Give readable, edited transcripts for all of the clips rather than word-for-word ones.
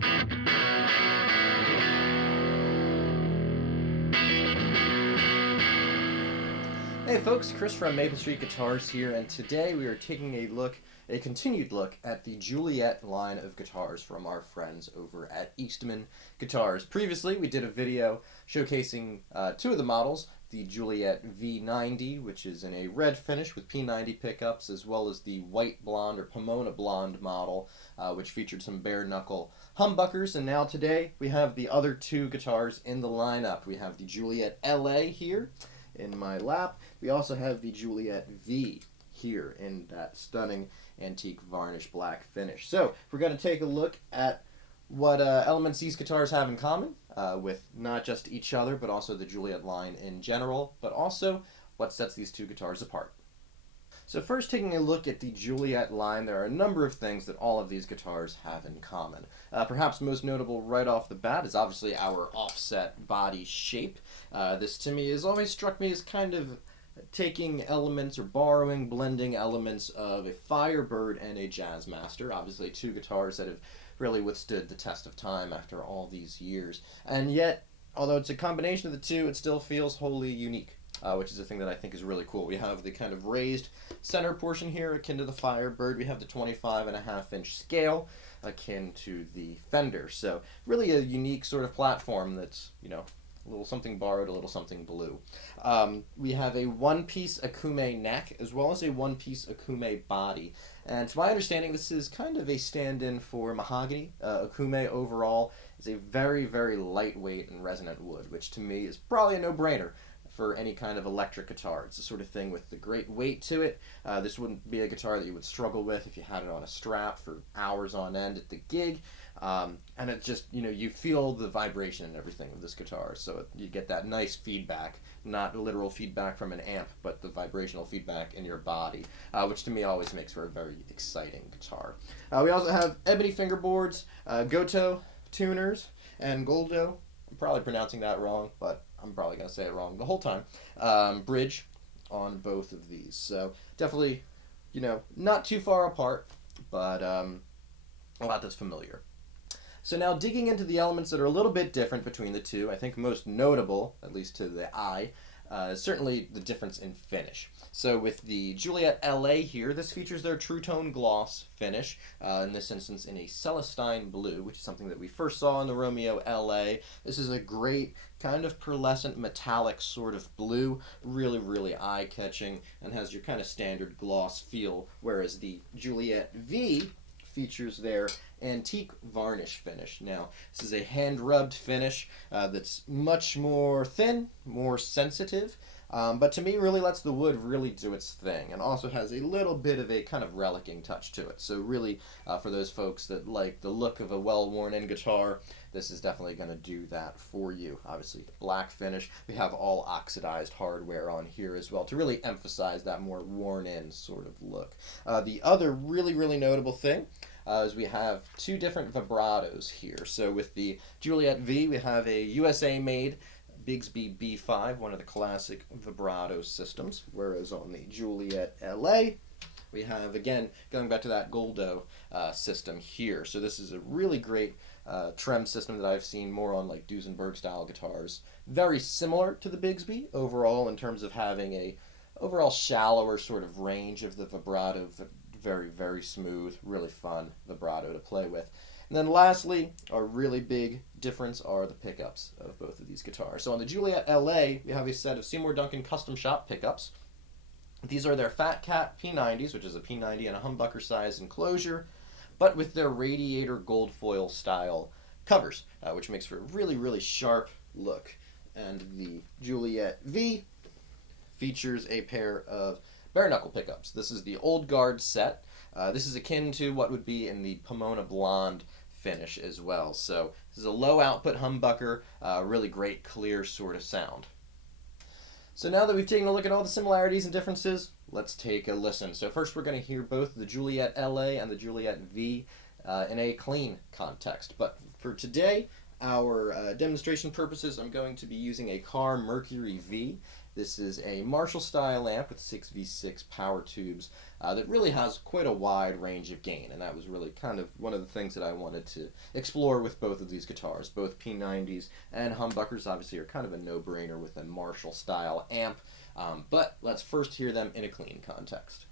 Hey folks, Chris from Maple Street Guitars here, and today we are taking a continued look at the Juliet line of guitars from our friends over at Eastman Guitars. Previously, we did a video showcasing two of the models, the Juliet V90, which is in a red finish with P90 pickups, as well as the white blonde or Pomona blonde model, which featured some bare knuckle humbuckers. And now today we have the other two guitars in the lineup. We have the Juliet LA here in my lap. We also have the Juliet V here in that stunning antique varnish black finish. So we're going to take a look at what elements these guitars have in common with not just each other, but also the Juliet line in general, but also what sets these two guitars apart. So first, taking a look at the Juliet line, there are a number of things that all of these guitars have in common. Perhaps most notable right off the bat is obviously our offset body shape. This to me has always struck me as kind of taking elements or borrowing, blending elements of a Firebird and a Jazzmaster. Obviously two guitars that have really withstood the test of time after all these years. And yet, although it's a combination of the two, it still feels wholly unique. Which is a thing that I think is really cool. We have the kind of raised center portion here akin to the Firebird. We have the 25.5-inch scale akin to the Fender. So really a unique sort of platform that's, you know, a little something borrowed, a little something blue. We have a one-piece Akume neck as well as a one-piece Akume body. And to my understanding, this is kind of a stand-in for mahogany. Akume overall is a very, very lightweight and resonant wood, which to me is probably a no-brainer for any kind of electric guitar. It's the sort of thing with the great weight to it. This wouldn't be a guitar that you would struggle with if you had it on a strap for hours on end at the gig. And it just, you know, you feel the vibration and everything of this guitar. So you get that nice feedback, not literal feedback from an amp, but the vibrational feedback in your body, which to me always makes for a very exciting guitar. We also have ebony fingerboards, Goto tuners, and Goldo. I'm probably pronouncing that wrong, but I'm probably going to say it wrong the whole time. Bridge on both of these. So definitely, you know, not too far apart, but a lot that's familiar. So now digging into the elements that are a little bit different between the two, I think most notable, at least to the eye, is certainly the difference in finish. So with the Juliet LA here, this features their True Tone Gloss finish, in this instance in a Celestine blue, which is something that we first saw in the Romeo LA. This is a great kind of pearlescent metallic sort of blue, really, really eye-catching, and has your kind of standard gloss feel, whereas the Juliet V features their antique varnish finish. Now, this is a hand-rubbed finish that's much more thin, more sensitive, but to me really lets the wood really do its thing, and also has a little bit of a kind of relicking touch to it. So really, for those folks that like the look of a well-worn-in guitar, this is definitely going to do that for you. Obviously, black finish. We have all oxidized hardware on here as well to really emphasize that more worn-in sort of look. The other really, really notable thing is we have two different vibratos here. So with the Juliet V, we have a USA-made Bigsby B5, one of the classic vibrato systems, whereas on the Juliet LA, we have, again, going back to that Goldo system here. So this is a really great trem system that I've seen more on like Duesenberg style guitars. Very similar to the Bigsby overall in terms of having a overall shallower sort of range of the vibrato. Very, very smooth, really fun vibrato to play with. And then lastly, our really big difference are the pickups of both of these guitars. So on the Juliet LA, we have a set of Seymour Duncan custom shop pickups. These are their Fat Cat P90s, which is a P90 and a humbucker size enclosure, but with their radiator gold foil style covers, which makes for a really, really sharp look. And the Juliet V features a pair of bare knuckle pickups. This is the Old Guard set. This is akin to what would be in the Pomona blonde finish as well. So this is a low output humbucker, really great clear sort of sound. So now that we've taken a look at all the similarities and differences, let's take a listen. So first we're going to hear both the Juliet LA and the Juliet V in a clean context. But for today, our demonstration purposes, I'm going to be using a Carr Mercury V. This is a Marshall style amp with 6v6 power tubes that really has quite a wide range of gain, and that was really kind of one of the things that I wanted to explore with both of these guitars. Both P90s and humbuckers obviously are kind of a no-brainer with a Marshall style amp, but let's first hear them in a clean context.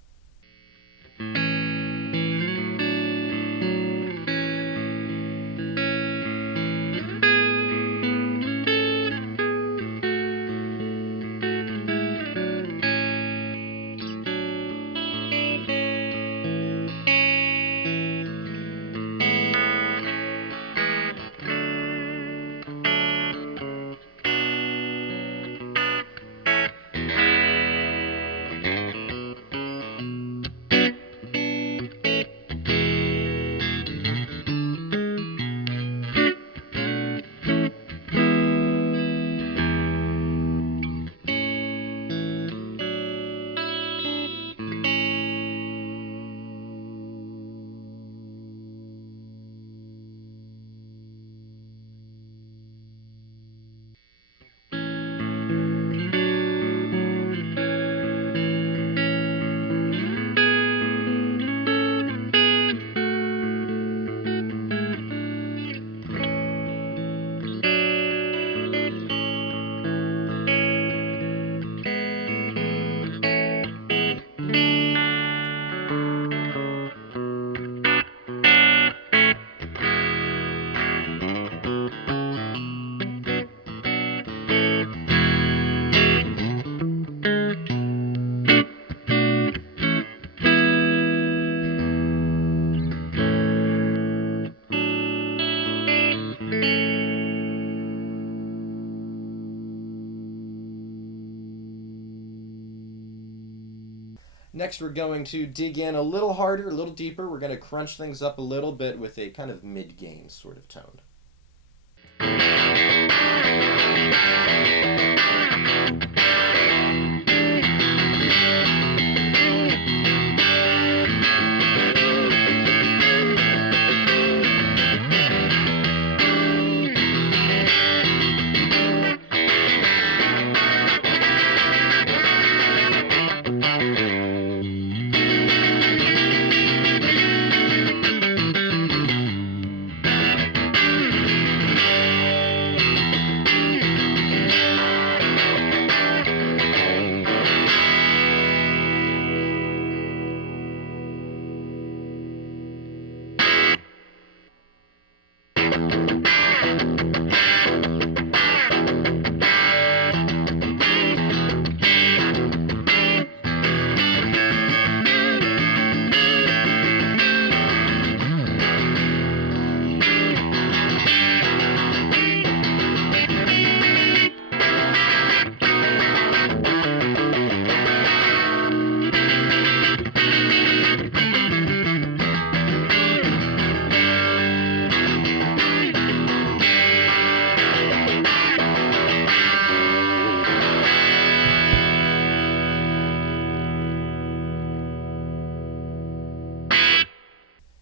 Next, we're going to dig in a little harder, a little deeper. We're going to crunch things up a little bit with a kind of mid-gain sort of tone.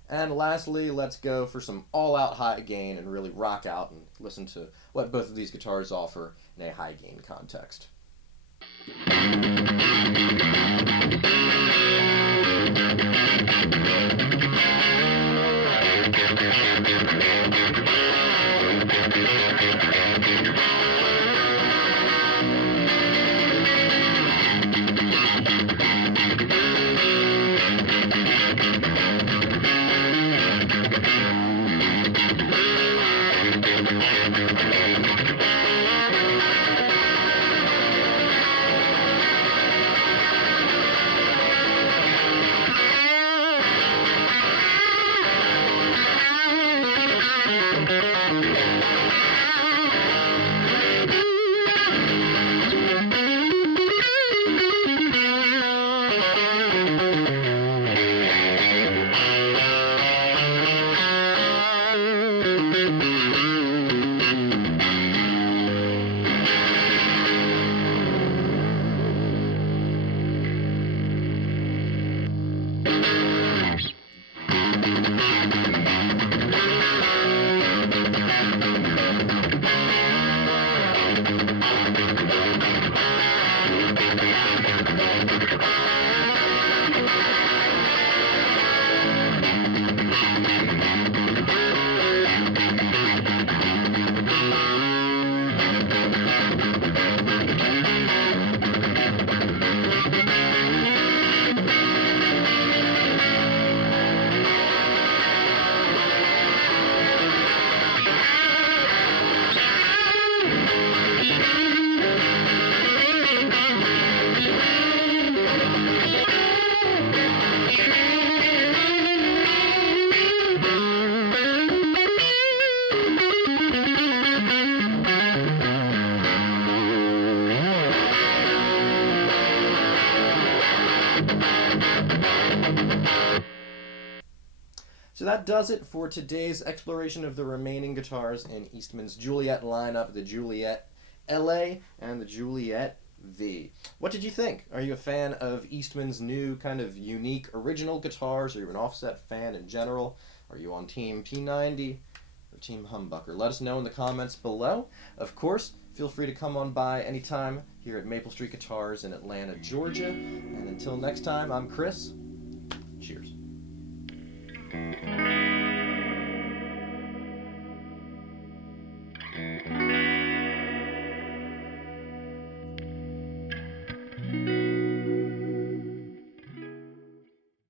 And lastly, let's go for some all-out high gain and really rock out and listen to what both of these guitars offer in a high gain context. So that does it for today's exploration of the remaining guitars in Eastman's Juliet lineup, the Juliet LA and the Juliet V. What did you think? Are you a fan of Eastman's new kind of unique original guitars? Are you an offset fan in general? Are you on Team P90 or Team Humbucker? Let us know in the comments below. Of course, feel free to come on by anytime here at Maple Street Guitars in Atlanta, Georgia. And until next time, I'm Chris.